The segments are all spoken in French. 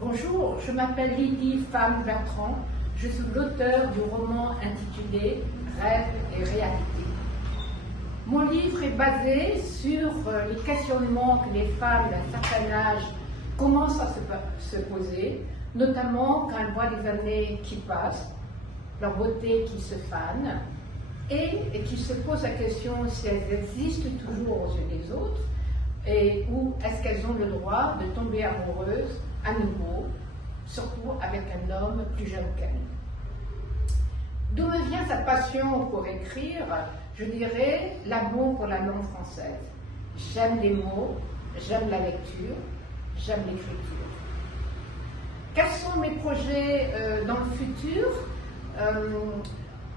Bonjour, je m'appelle Lydie Femme-Bertrand. Je suis l'auteur du roman intitulé Rêve et réalité. Mon livre est basé sur les questionnements que les femmes d'un certain âge commencent à se poser, notamment quand elles voient les années qui passent, leur beauté qui se fane, et qui se posent la question si elles existent toujours aux yeux des autres, et où est-ce qu'elles ont le droit de tomber amoureuses à nouveau, surtout avec un homme plus jeune qu'elles. D'où me vient cette passion pour écrire? Je dirais l'amour pour la langue française. J'aime les mots, j'aime la lecture, j'aime l'écriture. Quels sont mes projets dans le futur?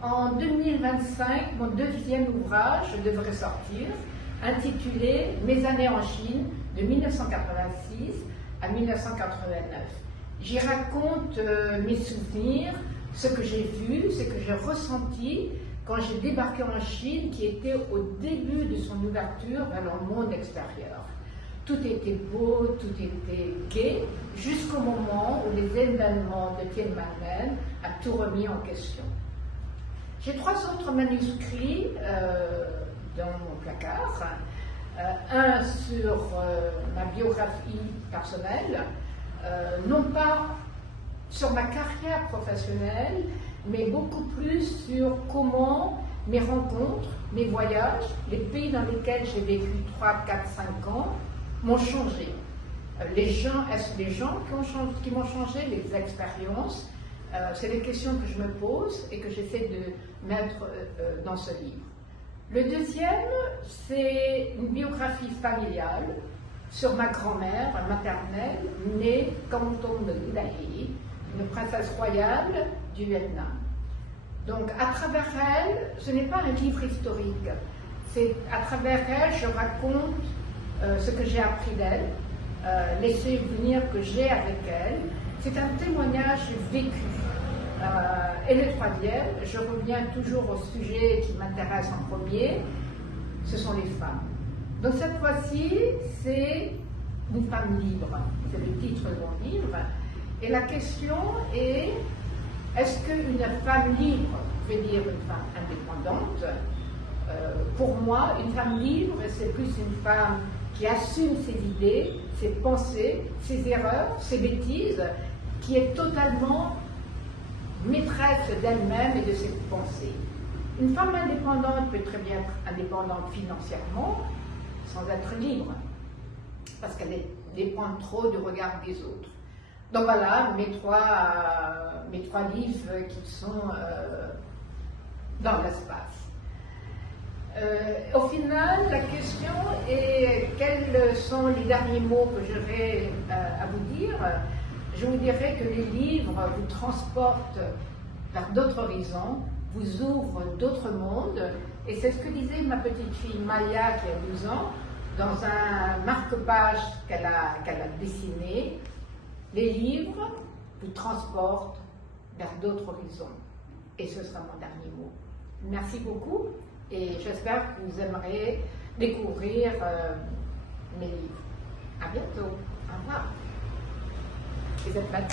En 2025, mon deuxième ouvrage devrait sortir, intitulé Mes années en Chine, de 1986 à 1989. J'y raconte mes souvenirs, ce que j'ai vu, ce que j'ai ressenti quand j'ai débarqué en Chine, qui était au début de son ouverture vers le monde extérieur. Tout était beau, tout était gai, jusqu'au moment où les événements de Tiananmen a tout remis en question. J'ai 3 autres manuscrits dans mon placard. Un sur ma biographie personnelle, non pas sur ma carrière professionnelle, mais beaucoup plus sur comment mes rencontres, mes voyages, les pays dans lesquels j'ai vécu 3, 4, 5 ans m'ont changé. Est-ce les gens qui m'ont changé, les expériences? C'est des questions que je me pose et que j'essaie de mettre dans ce livre. Le deuxième, c'est une biographie familiale sur ma grand-mère maternelle, née Kangtong de Lidahi, une princesse royale du Vietnam. Donc, à travers elle, ce n'est pas un livre historique, c'est à travers elle, je raconte ce que j'ai appris d'elle, les souvenirs que j'ai avec elle. C'est un témoignage vécu. Et le troisième, je reviens toujours au sujet qui m'intéresse en premier, ce sont les femmes. Donc cette fois-ci, c'est une femme libre, c'est le titre de mon livre. Et la question est, est-ce qu'une femme libre veut dire une femme indépendante? Pour moi, une femme libre, c'est plus une femme qui assume ses idées, ses pensées, ses erreurs, ses bêtises, qui est totalement maîtresse d'elle-même et de ses pensées. Une femme indépendante peut très bien être indépendante financièrement sans être libre, parce qu'elle dépend trop du regard des autres. Donc voilà mes trois livres qui sont dans l'espace. Au final, la question est quels sont les derniers mots que j'aurai à vous dire. Je vous dirais que les livres vous transportent vers d'autres horizons, vous ouvrent d'autres mondes, et c'est ce que disait ma petite fille Maya qui a 12 ans, dans un marque-page qu'elle a dessiné. Les livres vous transportent vers d'autres horizons, et ce sera mon dernier mot. Merci beaucoup, et j'espère que vous aimerez découvrir mes livres. À bientôt. Au revoir. Is it bedtime?